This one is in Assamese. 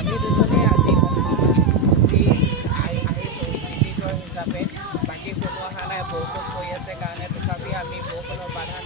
আমি দুজনে আজি হিচাপে বাকী কোনো অহা নাই বৰষুণ পৰি আছে কাৰণে তথাপি আমি বৰষুণৰ বাধা